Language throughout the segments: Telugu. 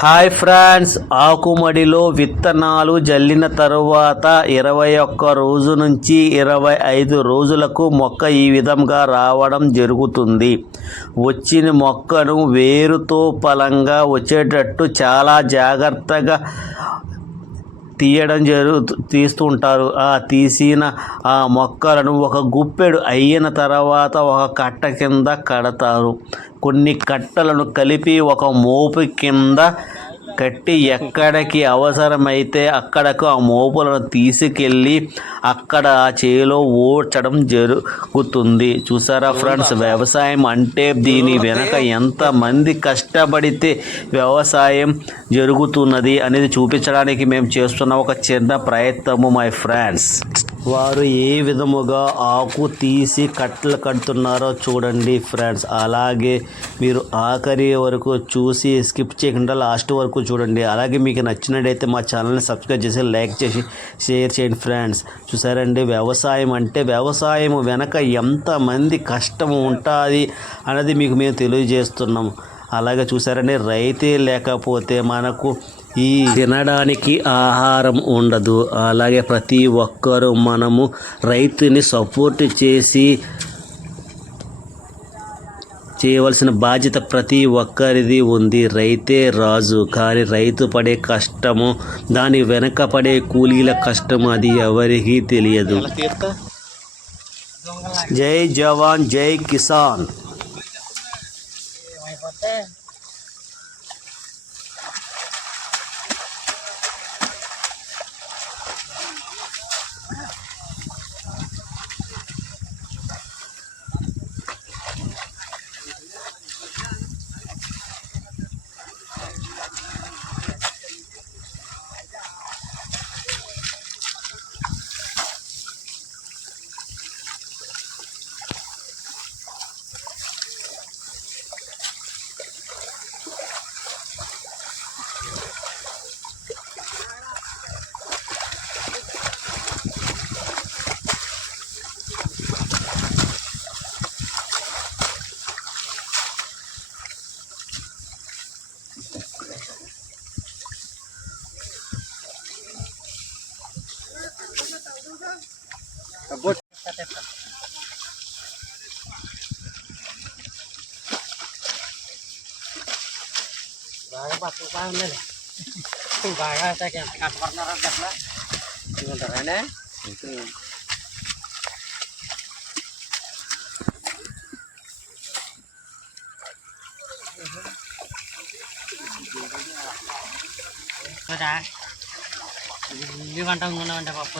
హాయ్ ఫ్రెండ్స్ ఆకుమడిలో విత్తనాలు జల్లిన తరువాత ఇరవై ఒక్క రోజు నుంచి ఇరవై ఐదు రోజులకు మొక్క ఈ విధంగా రావడం జరుగుతుంది. వచ్చిన మొక్కను వేరుతో పలంగా వచ్చేటట్టు చాలా జాగ్రత్తగా తీయడం జరుగు తీస్తుంటారు ఆ తీసిన ఆ మొక్కలను ఒక గుప్పెడు అయిన తర్వాత ఒక కట్ట కింద కడతారు. కొన్ని కట్టలను కలిపి ఒక మోపు కింద కట్టి ఎక్కడికి అవసరమైతే అక్కడకు ఆ మోపులను తీసుకెళ్ళి అక్కడ ఆ చేలో ఓడ్చడం జరుగుతుంది. చూసారా ఫ్రెండ్స్? వ్యవసాయం అంటే దీని వెనక ఎంతమంది కష్టపడితే వ్యవసాయం జరుగుతున్నది అనేది చూపించడానికి మేము చేస్తున్న ఒక చిన్న ప్రయత్నము మై ఫ్రెండ్స్ వారు ఏ విధముగా ఆకు తీసి కట్టలు కడుతున్నారో చూడండి ఫ్రెండ్స్. అలాగే మీరు ఆఖరి వరకు చూసి స్కిప్ చేయకుండా లాస్ట్ వరకు చూడండి. అలాగే మీకు నచ్చినట్టయితే మా ఛానల్ని సబ్స్క్రైబ్ చేసి లైక్ చేసి షేర్ చేయండి ఫ్రెండ్స్. చూసారండి వ్యవసాయం అంటే వ్యవసాయం వెనక ఎంతమంది కష్టం ఉంటుంది అనేది మీకు మేము తెలియజేస్తున్నాము. అలాగే చూసారండి రైతే లేకపోతే మనకు ఈ తినడానికి ఆహారం ఉండదు. అలాగే ప్రతి ఒక్కరూ మనము రైతుని సపోర్ట్ చేసి చేయవలసిన బాధ్యత ప్రతి ఒక్కరిది ఉంది. రైతే రాజు కానీ రైతు పడే కష్టము దాని వెనక పడే కూలీల కష్టం అది ఎవరికీ తెలియదు. జై జవాన్ జై కిసాన్. Yeah. బాగా బతుకుతా ఉన్నది బాగా అసలు ఎంత కష్టపడుతున్నారు అంటే అసలు ఏమంటారండి ఇల్లు వంట ఉన్నామంటే పప్పు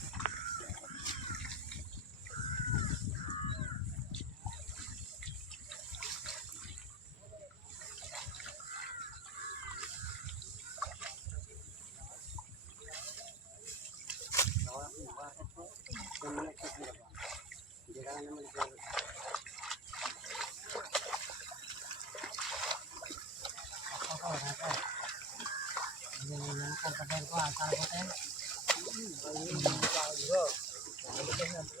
కట్టేసిన మళ్ళీ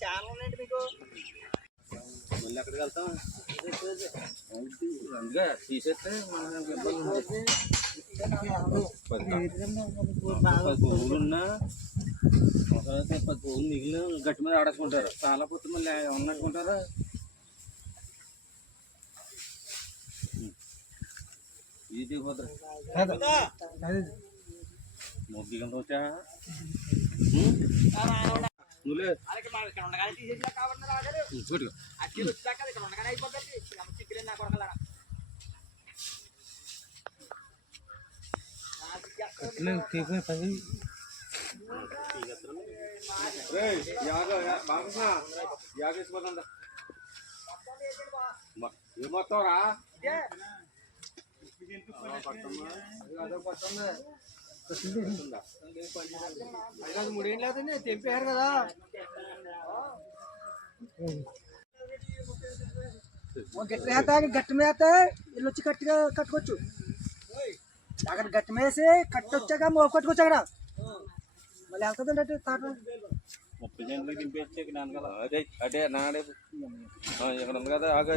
చాలా ఉందండి మీకు? మళ్ళీ ఎక్కడికి వెళ్తాం? తీసేస్తే పది పువ్వులు ఉన్నా పది పువ్వులు మిగిలిన గట్టి మీద ఆడేసుకుంటారు చాలా పొత్తు మళ్ళీ ఉన్నట్టుకుంటారా ఇది పోతారు మొగ్గి గంట వచ్చా నువ్వులే చూడు యాగ బాగా యాగ వేసిపోతుందా ఏం మొత్తం రా మూడేళ్ళు అవుతుంది తెంపారు కదా గట్టి మేత గట్టి మేత వీళ్ళు వచ్చి గట్టిగా కట్టుకోవచ్చు అక్కడ గట్టి మేసి కట్టి వచ్చాక మోపు కట్టుకోవచ్చు అక్కడ మళ్ళీ వెళ్తుంది అంటే తాట ముప్పై గంటలకు దింపేస్తే ఇక్కడ అదే అదే నాడే ఇక్కడ ఉంది కదా ఆగా